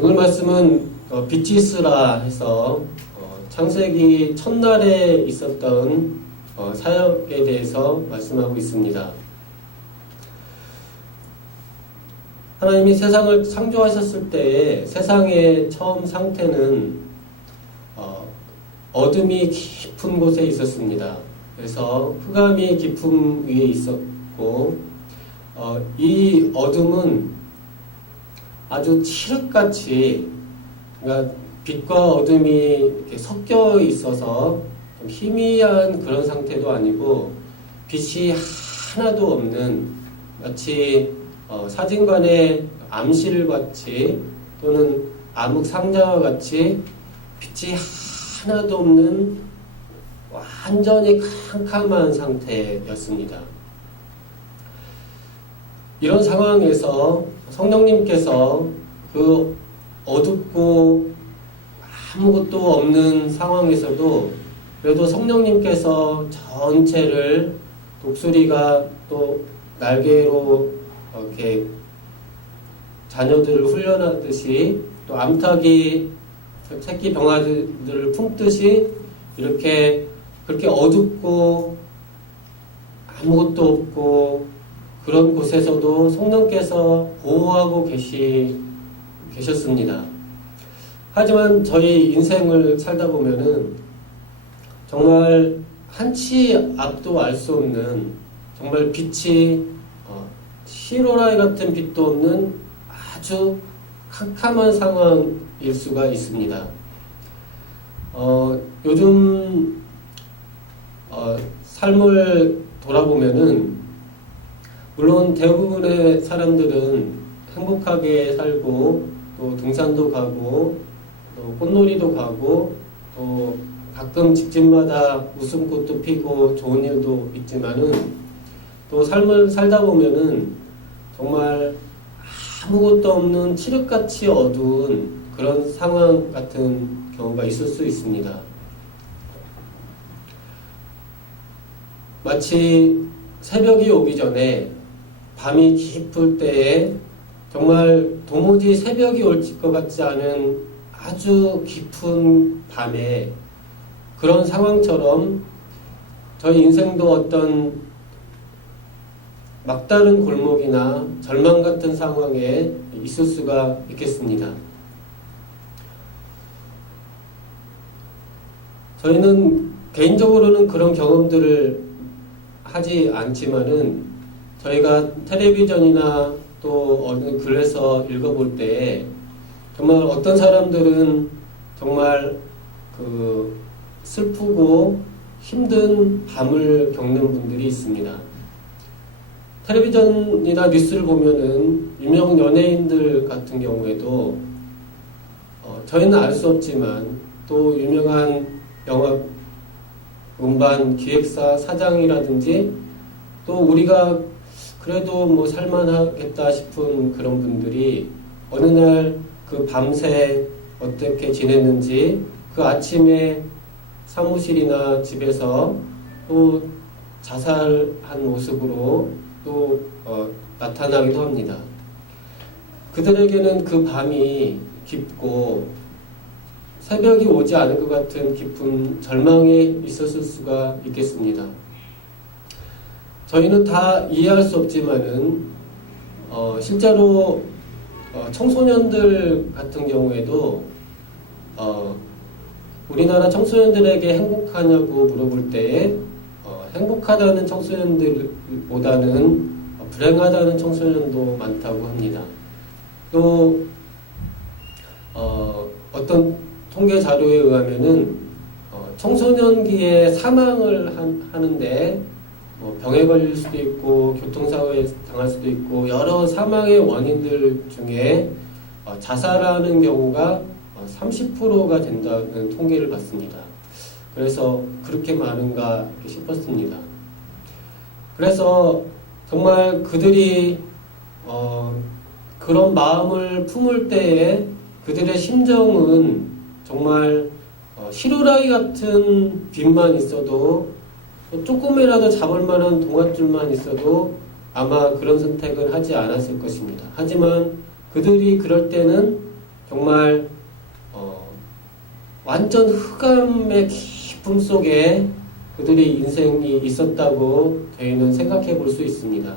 오늘 말씀은 빛이 있으라 해서 창세기 첫날에 있었던 사역에 대해서 말씀하고 있습니다. 하나님이 세상을 창조하셨을 때에 세상의 처음 상태는 어둠이 깊은 곳에 있었습니다. 그래서 흑암이 깊음 위에 있었고 이 어둠은 아주 칠흑같이, 그러니까 빛과 어둠이 이렇게 섞여 있어서 좀 희미한 그런 상태도 아니고 빛이 하나도 없는, 마치 사진관의 암실같이 또는 암흑 상자와 같이 빛이 하나도 없는 완전히 캄캄한 상태였습니다. 이런 상황에서 성령님께서 그 어둡고 아무것도 없는 상황에서도 그래도 성령님께서 전체를 독수리가 또 날개로 이렇게 자녀들을 훈련하듯이 또 암탉이 새끼 병아들을 품듯이 이렇게 그렇게 어둡고 아무것도 없고 그런 곳에서도 성령께서 보호하고 계셨습니다. 하지만 저희 인생을 살다 보면은 정말 한치 앞도 알 수 없는, 정말 빛이 시로라이 같은 빛도 없는 아주 캄캄한 상황일 수가 있습니다. 요즘 삶을 돌아보면은 물론 대부분의 사람들은 행복하게 살고 또 등산도 가고 또 꽃놀이도 가고 또 가끔 집집마다 웃음꽃도 피고 좋은 일도 있지만은 또 삶을 살다 보면은 정말 아무것도 없는 칠흑같이 어두운 그런 상황 같은 경우가 있을 수 있습니다. 마치 새벽이 오기 전에 밤이 깊을 때에 정말 도무지 새벽이 올 것 같지 않은 아주 깊은 밤에 그런 상황처럼 저희 인생도 어떤 막다른 골목이나 절망 같은 상황에 있을 수가 있겠습니다. 저희는 개인적으로는 그런 경험들을 하지 않지만은 저희가 텔레비전이나 또 어느 글에서 읽어볼 때 정말 어떤 사람들은 정말 그 슬프고 힘든 밤을 겪는 분들이 있습니다. 텔레비전이나 뉴스를 보면은 유명 연예인들 같은 경우에도 저희는 알 수 없지만 또 유명한 영화 음반 기획사 사장이라든지 또 우리가 그래도 뭐 살만하겠다 싶은 그런 분들이 어느 날 그 밤새 어떻게 지냈는지 그 아침에 사무실이나 집에서 또 자살한 모습으로 또 나타나기도 합니다. 그들에게는 그 밤이 깊고 새벽이 오지 않을 것 같은 깊은 절망에 있었을 수가 있겠습니다. 저희는 다 이해할 수 없지만은 실제로 청소년들 같은 경우에도 우리나라 청소년들에게 행복하냐고 물어볼 때에 행복하다는 청소년들보다는 불행하다는 청소년도 많다고 합니다. 또 어떤 통계 자료에 의하면은 청소년기에 사망을 하는데 병에 걸릴 수도 있고 교통사고에 당할 수도 있고 여러 사망의 원인들 중에 자살하는 경우가 30%가 된다는 통계를 봤습니다. 그래서 그렇게 많은가 싶었습니다. 그래서 정말 그들이 그런 마음을 품을 때에 그들의 심정은 정말 시루라기 같은 빛만 있어도 조금이라도 잡을 만한 동아줄만 있어도 아마 그런 선택을 하지 않았을 것입니다. 하지만 그들이 그럴 때는 정말 완전 흑암의 깊음 속에 그들의 인생이 있었다고 저희는 생각해 볼 수 있습니다.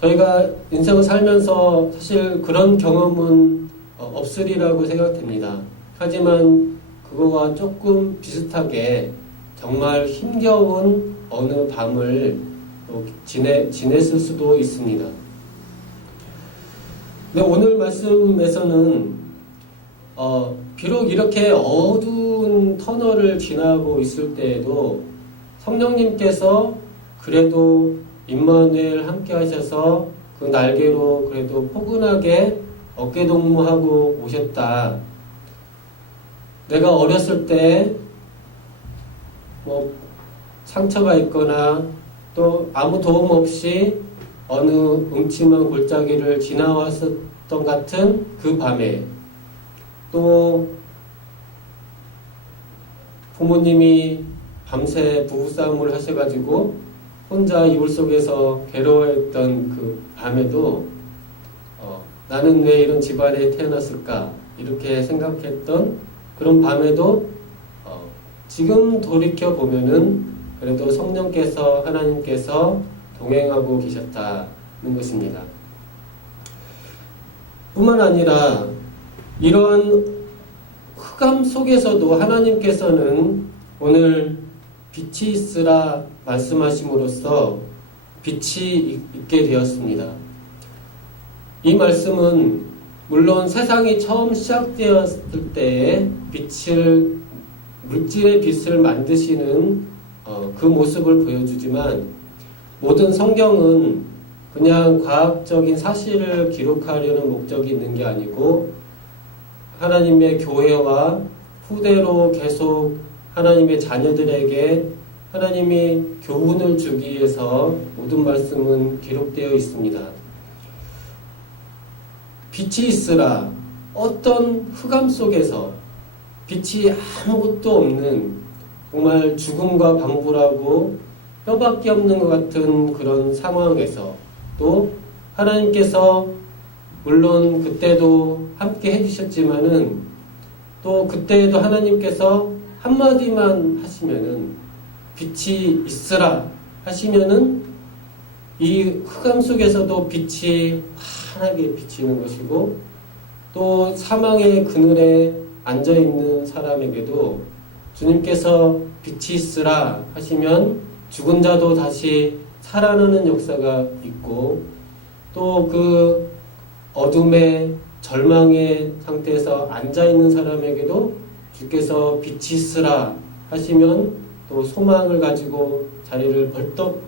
저희가 인생을 살면서 사실 그런 경험은 없으리라고 생각됩니다. 하지만 그거와 조금 비슷하게 정말 힘겨운 어느 밤을 지냈을 수도 있습니다. 근데 오늘 말씀에서는 비록 이렇게 어두운 터널을 지나고 있을 때에도 성령님께서 그래도 임마누엘 함께 하셔서 그 날개로 그래도 포근하게 어깨동무하고 오셨다. 내가 어렸을 때 상처가 있거나 또 아무 도움 없이 어느 음침한 골짜기를 지나왔었던 같은 그 밤에 또 부모님이 밤새 부부싸움을 하셔가지고 혼자 이불 속에서 괴로워했던 그 밤에도 나는 왜 이런 집안에 태어났을까 이렇게 생각했던 그런 밤에도 지금 돌이켜 보면은 그래도 성령께서 하나님께서 동행하고 계셨다는 것입니다. 뿐만 아니라 이러한 흑암 속에서도 하나님께서는 오늘 빛이 있으라 말씀하심으로써 빛이 있게 되었습니다. 이 말씀은 물론 세상이 처음 시작되었을 때에 물질의 빛을 만드시는 그 모습을 보여주지만 모든 성경은 그냥 과학적인 사실을 기록하려는 목적이 있는 게 아니고 하나님의 교회와 후대로 계속 하나님의 자녀들에게 하나님이 교훈을 주기 위해서 모든 말씀은 기록되어 있습니다. 빛이 있으라 어떤 흑암 속에서 빛이 아무것도 없는 정말 죽음과 방불하고 뼈밖에 없는 것 같은 그런 상황에서 또 하나님께서 물론 그때도 함께 해주셨지만은 또 그때에도 하나님께서 한마디만 하시면은 빛이 있으라 하시면은 이 흑암 속에서도 빛이 환하게 비치는 것이고 또 사망의 그늘에 앉아있는 사람에게도 주님께서 빛이 있으라 하시면 죽은 자도 다시 살아나는 역사가 있고 또 그 어둠의 절망의 상태에서 앉아있는 사람에게도 주께서 빛이 있으라 하시면 또 소망을 가지고 자리를 벌떡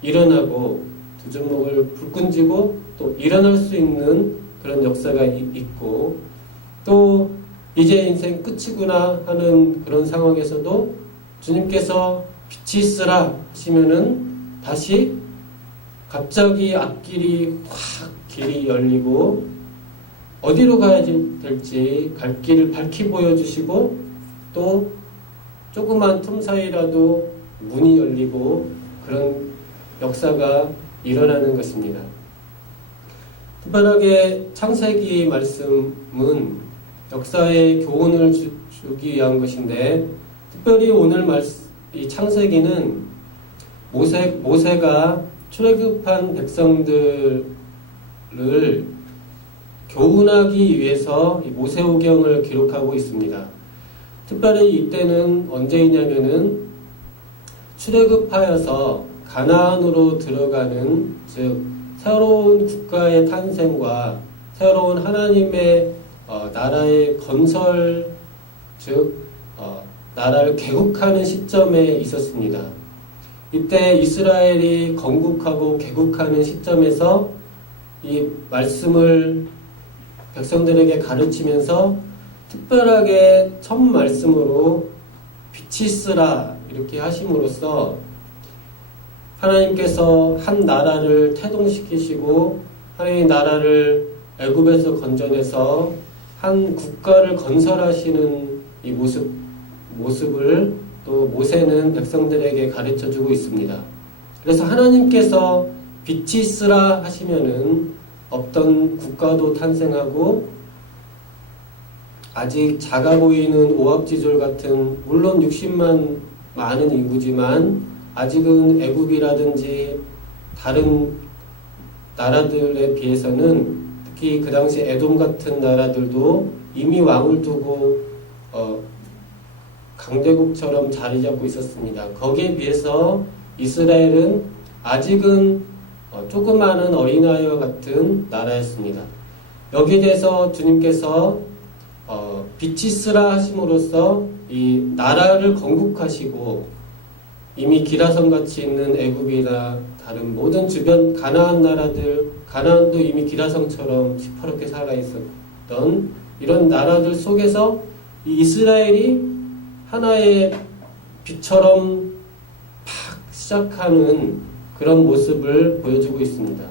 일어나고 두 주먹을 불끈 쥐고 또 일어날 수 있는 그런 역사가 있고 또 이제 인생 끝이구나 하는 그런 상황에서도 주님께서 빛이 있으라 하시면은 다시 갑자기 앞길이 확 길이 열리고 어디로 가야 될지 갈 길을 밝히 보여주시고 또 조그만 틈 사이라도 문이 열리고 그런 역사가 일어나는 것입니다. 특별하게 창세기 말씀은 역사의 교훈을 주기 위한 것인데 특별히 오늘 이 창세기는 모세가 출애굽한 백성들을 교훈하기 위해서 이 모세오경을 기록하고 있습니다. 특별히 이때는 언제이냐면은 출애굽하여서 가나안으로 들어가는 즉 새로운 국가의 탄생과 새로운 하나님의 나라의 건설 즉 나라를 개국하는 시점에 있었습니다. 이때 이스라엘이 건국하고 개국하는 시점에서 이 말씀을 백성들에게 가르치면서 특별하게 첫 말씀으로 빛이 있으라 이렇게 하심으로써 하나님께서 한 나라를 태동시키시고 하나님의 나라를 애굽에서 건져내서 한 국가를 건설하시는 이 모습을 또 모세는 백성들에게 가르쳐주고 있습니다. 그래서 하나님께서 빛이 있으라 하시면은 없던 국가도 탄생하고 아직 작아 보이는 오합지졸 같은, 물론 60만 많은 인구지만 아직은 애굽이라든지 다른 나라들에 비해서는, 특히 그 당시 에돔 같은 나라들도 이미 왕을 두고 강대국처럼 자리 잡고 있었습니다. 거기에 비해서 이스라엘은 아직은 조그마한 어린아이와 같은 나라였습니다. 여기에 대해서 주님께서 빛이 있으라 하심으로써 이 나라를 건국하시고, 이미 기라성같이 있는 애굽이나 다른 모든 주변 가나안 나라들, 가나안도 이미 기라성처럼 시퍼렇게 살아있었던 이런 나라들 속에서 이 이스라엘이 하나의 빛처럼 팍 시작하는 그런 모습을 보여주고 있습니다.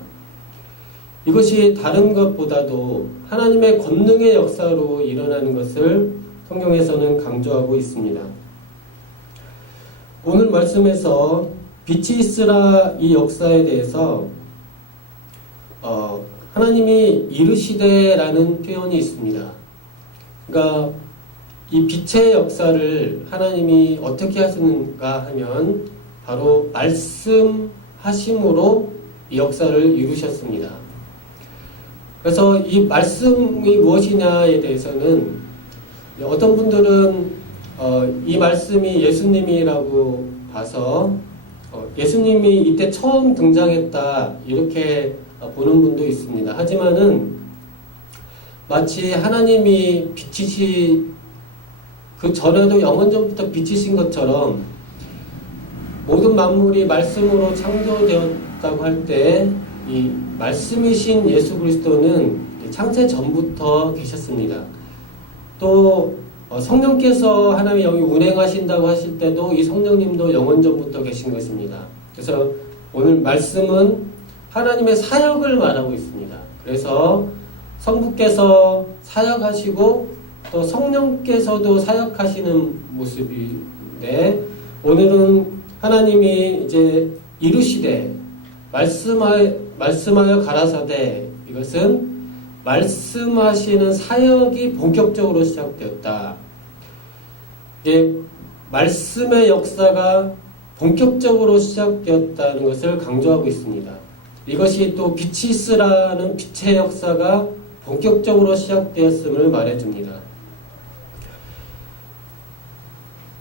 이것이 다른 것보다도 하나님의 권능의 역사로 일어나는 것을 성경에서는 강조하고 있습니다. 오늘 말씀에서 빛이 있으라 이 역사에 대해서 하나님이 이르시되라는 표현이 있습니다. 그러니까 이 빛의 역사를 하나님이 어떻게 하시는가 하면 바로 말씀하심으로 이 역사를 이루셨습니다. 그래서 이 말씀이 무엇이냐에 대해서는 어떤 분들은 이 말씀이 예수님이라고 봐서 예수님이 이때 처음 등장했다 이렇게 보는 분도 있습니다. 하지만은 마치 하나님이 빛이시, 그 전에도 영원전부터 빛이신 것처럼 모든 만물이 말씀으로 창조되었다고 할 때 이 말씀이신 예수 그리스도는 창세 전부터 계셨습니다. 또 성령께서 하나님의 영이 운행하신다고 하실 때도 이 성령님도 영원전부터 계신 것입니다. 그래서 오늘 말씀은 하나님의 사역을 말하고 있습니다. 그래서 성부께서 사역하시고 또 성령께서도 사역하시는 모습인데, 오늘은 하나님이 이제 이르시되 말씀하여 가라사대, 이것은 말씀하시는 사역이 본격적으로 시작되었다. 말씀의 역사가 본격적으로 시작되었다는 것을 강조하고 있습니다. 이것이 또 빛이 있으라는 빛의 역사가 본격적으로 시작되었음을 말해줍니다.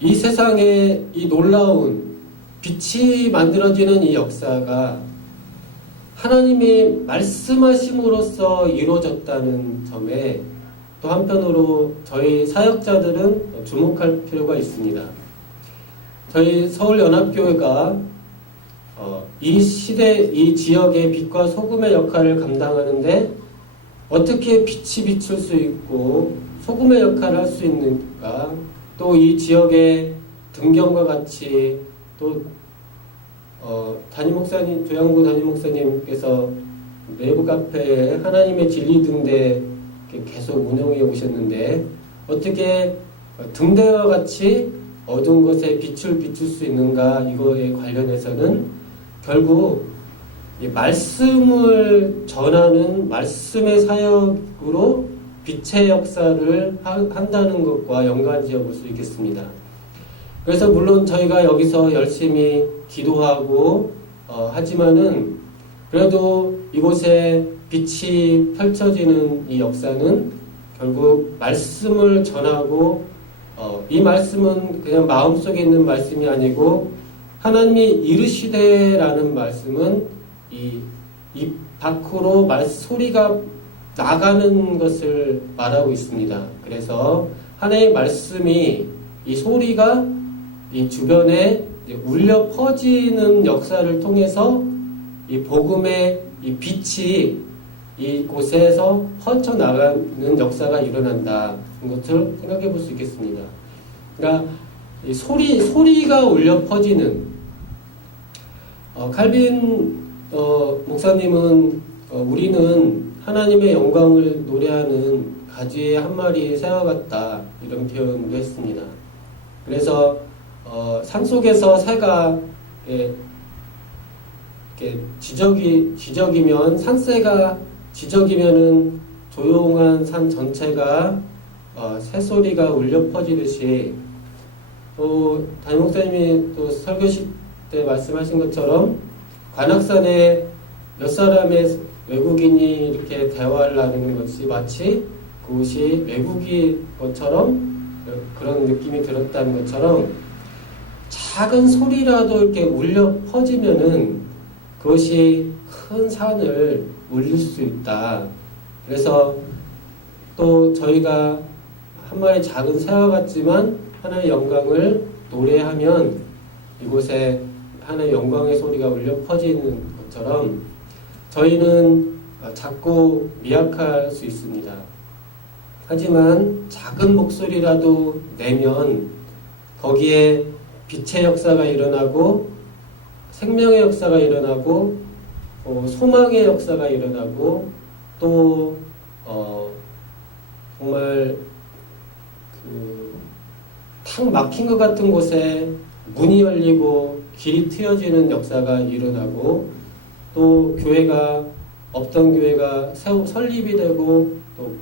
이 세상에 이 놀라운 빛이 만들어지는 이 역사가 하나님이 말씀하심으로써 이루어졌다는 점에 또 한편으로 저희 사역자들은 주목할 필요가 있습니다. 저희 서울연합교회가 이 시대, 이 지역의 빛과 소금의 역할을 감당하는데 어떻게 빛이 비출 수 있고 소금의 역할을 할 수 있는가, 또 이 지역의 등경과 같이 또 담임목사님, 조양구 담임목사님께서 내부 카페에 하나님의 진리 등대 계속 운영해 오셨는데, 어떻게 등대와 같이 어두운 곳에 빛을 비출 수 있는가, 이거에 관련해서는 결국 말씀을 전하는 말씀의 사역으로 빛의 역사를 한다는 것과 연관지어 볼 수 있겠습니다. 그래서 물론 저희가 여기서 열심히 기도하고 하지만은 그래도 이곳에 빛이 펼쳐지는 이 역사는 결국 말씀을 전하고, 이 말씀은 그냥 마음속에 있는 말씀이 아니고 하나님이 이르시되라는 말씀은 이 밖으로 소리가 나가는 것을 말하고 있습니다. 그래서 하나님의 말씀이 이 소리가 이 주변에 울려 퍼지는 역사를 통해서 이 복음의 이 빛이 이곳에서 뻗쳐나가는 역사가 일어난다는 것을 생각해 볼 수 있겠습니다. 그러니까 이 소리가 울려 퍼지는, 칼빈 목사님은 우리는 하나님의 영광을 노래하는 가지의 한 마리 새와 같다, 이런 표현도 했습니다. 그래서 산속에서 새가 이렇게 지적이면, 산새가 지적이면은 조용한 산 전체가 새소리가 울려 퍼지듯이 담임 목사님이 또 설교식 때 말씀하신 것처럼 관악산에 몇 사람의 외국인이 이렇게 대화를 나누는 것이 마치 그것이 외국인 것처럼 그런 느낌이 들었다는 것처럼 작은 소리라도 이렇게 울려 퍼지면은 그것이 큰 산을 울릴 수 있다. 그래서 또 저희가 한 마리 작은 새와 같지만 하나님의 영광을 노래하면 이곳에 하나님의 영광의 소리가 울려 퍼지는 것처럼 저희는 작고 미약할 수 있습니다. 하지만 작은 목소리라도 내면 거기에 빛의 역사가 일어나고 생명의 역사가 일어나고 소망의 역사가 일어나고 또 정말 탁 막힌 것 같은 곳에 문이 열리고 길이 트여지는 역사가 일어나고 또 교회가 없던 교회가 설립이 되고 또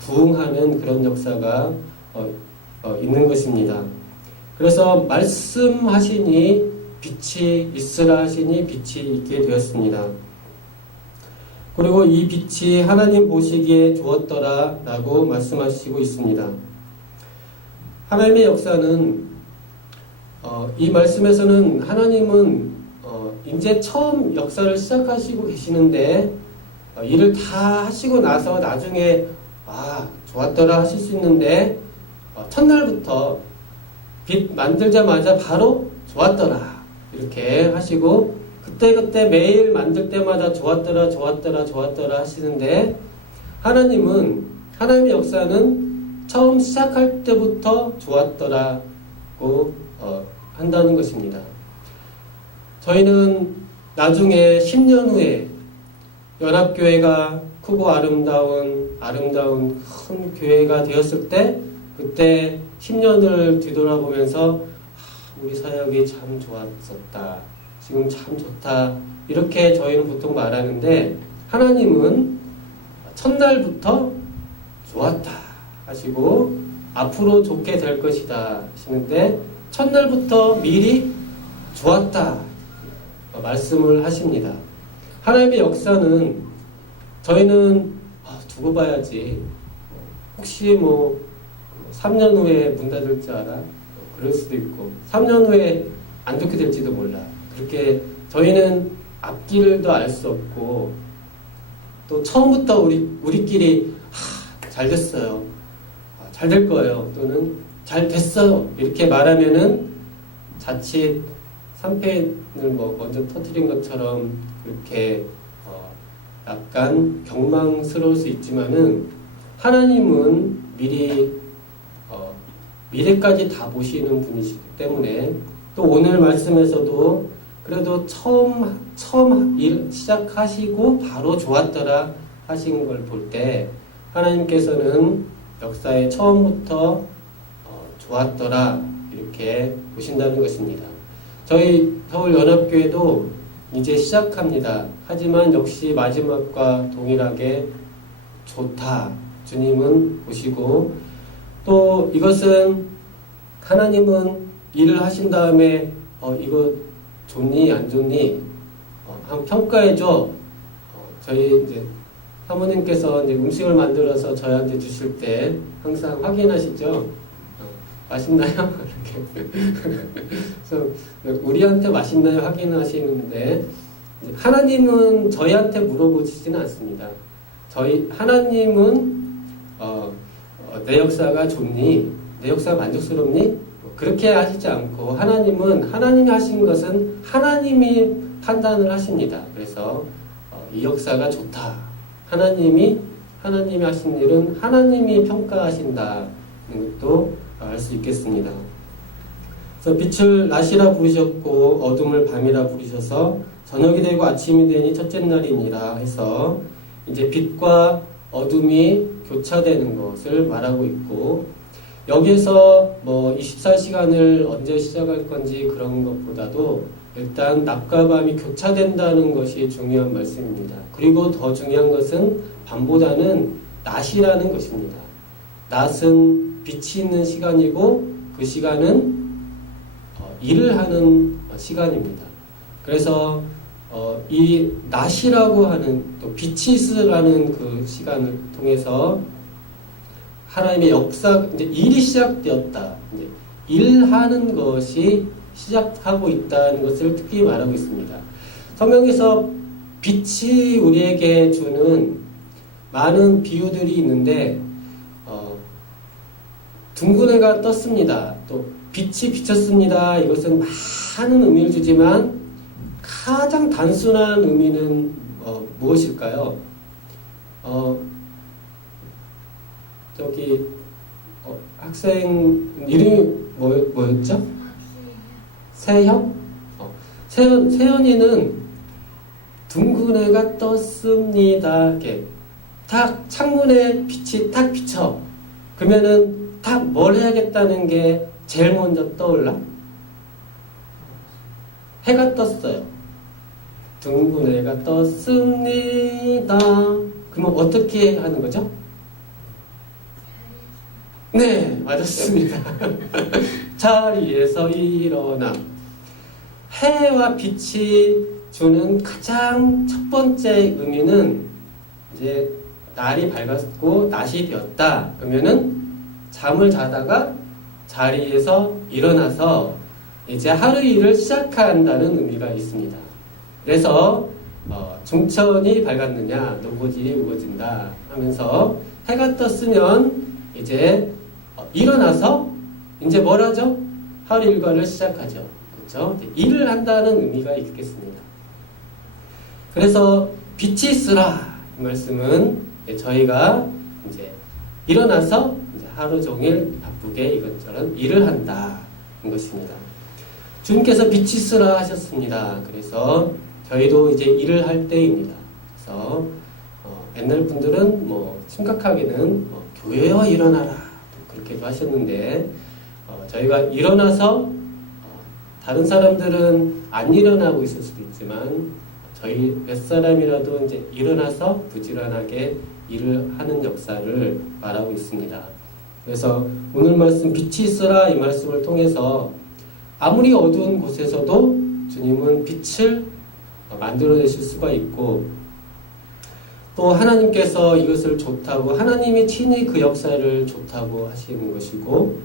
부흥하는 그런 역사가 있는 것입니다. 그래서 말씀하시니 빛이 있으라 하시니 빛이 있게 되었습니다. 그리고 이 빛이 하나님 보시기에 좋았더라 라고 말씀하시고 있습니다. 하나님의 역사는 이 말씀에서는 하나님은 이제 처음 역사를 시작하시고 계시는데 일을 다 하시고 나서 나중에 좋았더라 하실 수 있는데 첫날부터 빛 만들자마자 바로 좋았더라 이렇게 하시고 그때 매일 만들 때마다 좋았더라 하시는데 하나님의 역사는 처음 시작할 때부터 좋았더라고 한다는 것입니다. 저희는 나중에 10년 후에 연합교회가 크고 아름다운 큰 교회가 되었을 때 그때 10년을 뒤돌아보면서 우리 사역이 참 좋았었다. 지금 참 좋다. 이렇게 저희는 보통 말하는데 하나님은 첫날부터 좋았다 하시고 앞으로 좋게 될 것이다 하시는데 첫날부터 미리 좋았다 말씀을 하십니다. 하나님의 역사는 저희는 두고 봐야지 혹시 3년 후에 문 닫을 줄 알아? 그럴 수도 있고 3년 후에 안 좋게 될지도 몰라. 그렇게 저희는 앞길도 알 수 없고 또 처음부터 우리끼리 잘 됐어요. 잘 될 거예요. 또는 잘 됐어요. 이렇게 말하면은 자칫 삼펜을 먼저 터뜨린 것처럼 그렇게 약간 경망스러울 수 있지만은 하나님은 미래까지 다 보시는 분이시기 때문에 또 오늘 말씀에서도 그래도 처음 일 시작하시고 바로 좋았더라 하신 걸 볼 때 하나님께서는 역사의 처음부터 좋았더라 이렇게 보신다는 것입니다. 저희 서울연합교회도 이제 시작합니다. 하지만 역시 마지막과 동일하게 좋다. 주님은 보시고 또 이것은 하나님은 일을 하신 다음에 이거 좋니 안 좋니 한번 평가해줘. 저희 이제 사모님께서 이제 음식을 만들어서 저희한테 주실 때 항상 확인하시죠. 맛있나요? 이렇게. 그래서 우리한테 맛있나요? 확인하시는데 하나님은 저희한테 물어보시지는 않습니다. 하나님은 내 역사가 좋니? 내 역사가 만족스럽니? 그렇게 하시지 않고 하나님이 하신 것은 하나님이 판단을 하십니다. 그래서 이 역사가 좋다. 하나님이 하신 일은 하나님이 평가하신다는 것도 알 수 있겠습니다. 그래서 빛을 낮이라 부르셨고 어둠을 밤이라 부르셔서 저녁이 되고 아침이 되니 첫째 날이니라 해서 이제 빛과 어둠이 교차되는 것을 말하고 있고 여기에서 24시간을 언제 시작할 건지 그런 것보다도 일단 낮과 밤이 교차된다는 것이 중요한 말씀입니다. 그리고 더 중요한 것은 밤보다는 낮이라는 것입니다. 낮은 빛이 있는 시간이고 그 시간은 일을 하는 시간입니다. 그래서 이 낮이라고 하는 또 빛이 있으라는 그 시간을 통해서 하나님의 역사, 이제 일이 시작되었다. 이제 일하는 것이 시작하고 있다는 것을 특히 말하고 있습니다. 성경에서 빛이 우리에게 주는 많은 비유들이 있는데 둥근 해가 떴습니다. 또 빛이 비쳤습니다. 이것은 많은 의미를 주지만 가장 단순한 의미는 무엇일까요? 저기 학생 이름이 뭐였죠? 세현? 세현이는 둥근 해가 떴습니다. 이렇게 딱 창문에 빛이 딱 비쳐. 그러면은 딱 뭘 해야겠다는 게 제일 먼저 떠올라? 해가 떴어요. 둥근 해가 떴습니다. 그러면 어떻게 하는 거죠? 네, 맞았습니다. 자리에서 일어나. 해와 빛이 주는 가장 첫 번째 의미는 이제 날이 밝았고 낮이 되었다. 그러면은 잠을 자다가 자리에서 일어나서 이제 하루 일을 시작한다는 의미가 있습니다. 그래서 중천이 밝았느냐, 노고질이 우거진다 하면서 해가 떴으면 이제 일어나서 이제 뭘 하죠? 하루 일과를 시작하죠. 그렇죠? 일을 한다는 의미가 있겠습니다. 그래서 빛이 있으라 이 말씀은 저희가 이제 일어나서 이제 하루 종일 바쁘게 이것저것 일을 한다는 것입니다. 주님께서 빛이 있으라 하셨습니다. 그래서 저희도 이제 일을 할 때입니다. 그래서 옛날 분들은 심각하게는 교회여 일어나라 그렇게도 하셨는데 저희가 일어나서 다른 사람들은 안 일어나고 있을 수도 있지만 저희 몇 사람이라도 이제 일어나서 부지런하게 일을 하는 역사를 말하고 있습니다. 그래서 오늘 말씀 빛이 있으라 이 말씀을 통해서 아무리 어두운 곳에서도 주님은 빛을 만들어내실 수가 있고 또 하나님께서 이것을 좋다고 하나님이 친히 그 역사를 좋다고 하시는 것이고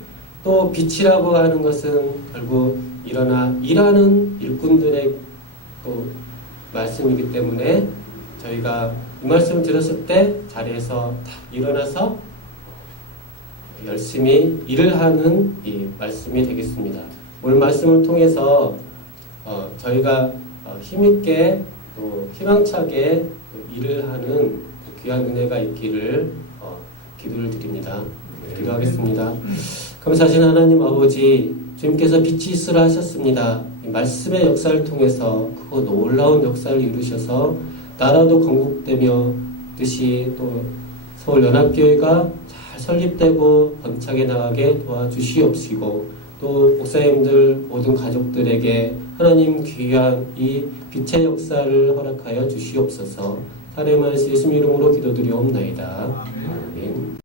또 빛이라고 하는 것은 결국 일어나 일하는 일꾼들의 또 말씀이기 때문에 저희가 이 말씀을 들었을 때 자리에서 딱 일어나서 열심히 일을 하는 이 말씀이 되겠습니다. 오늘 말씀을 통해서 저희가 힘있게 또 희망차게 일을 하는 귀한 은혜가 있기를 기도를 드립니다. 기도하겠습니다. 감사하신 하나님 아버지, 주님께서 빛이 있으라 하셨습니다. 이 말씀의 역사를 통해서 그 놀라운 역사를 이루셔서 나라도 건국되며 뜻이 또 서울연합교회가 잘 설립되고 번창해 나가게 도와주시옵시고 또 목사님들 모든 가족들에게 하나님 귀한 이 빛의 역사를 허락하여 주시옵소서. 사랑하는 예수님 이름으로 기도드리옵나이다. 아멘.